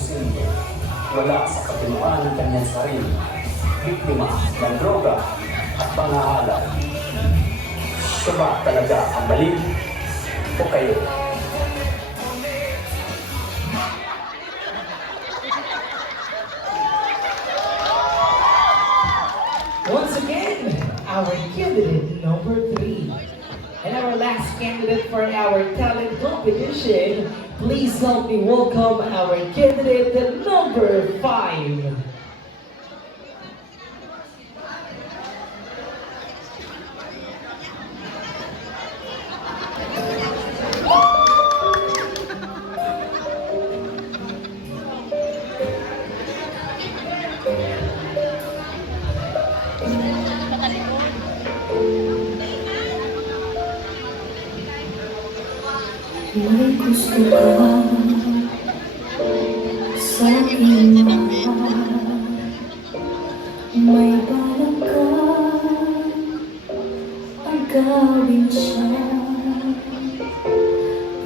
inosente, wala sa katinuan ng kanyang sarili, biktima ng droga at pangahalal. Siya ba talaga ang mali o kayo? Once again, our candidate number 3. And our last candidate for our talent competition, please help me welcome our candidate number 5. May gusto ka sa aking mahal, may balak ka agawin siya,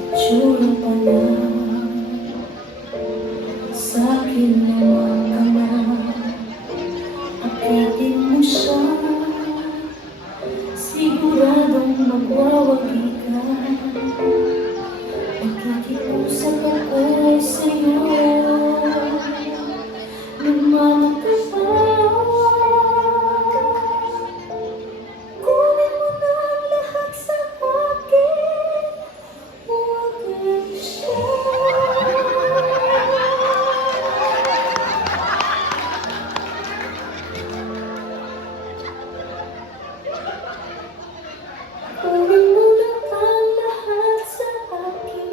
itsura pa lang sa akin naman kamay, akitin mo siya, siguradong magwawagi ka. Nakikiusap ako sa'yo, lumamat ka pa. Kunin mo na ang lahat sa akin, huwag lang siya. Kunin mo na ang lahat sa akin.